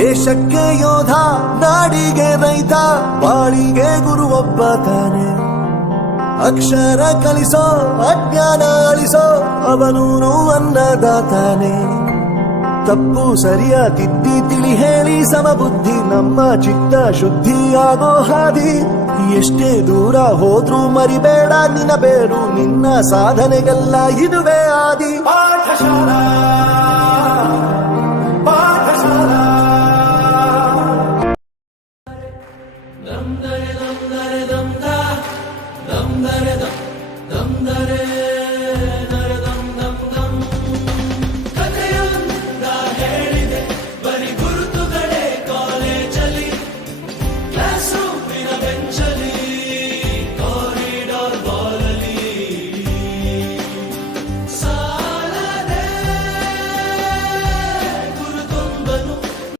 ದೇಶಕ್ಕೆ ಯೋಧ, ನಾಡಿಗೆ ರೈತ, ಬಾಳಿಗೆ ಗುರು ಒಬ್ಬ ತಾನೆ. ಅಕ್ಷರ ಕಲಿಸೋ, ಅಜ್ಞಾನ ಅಳಿಸೋ, ಅವನೂನು ಅನ್ನದಾತಾನೆ. ತಪ್ಪು ಸರಿಯ ತಿದ್ದಿ ತಿಳಿ ಹೇಳಿ ಸಮಬುದ್ಧಿ ನಮ್ಮ ಚಿತ್ತ ಶುದ್ಧಿಯಾಗೋ ಹಾದಿ. ಎಷ್ಟೇ ದೂರ ಹೋದ್ರೂ ಮರಿಬೇಡ ನಿನ್ನ ಬೇರು, ನಿನ್ನ ಸಾಧನೆಗೆಲ್ಲ ಇದುವೇ ಆದಿ. ಪಾಠಶಾಲಾ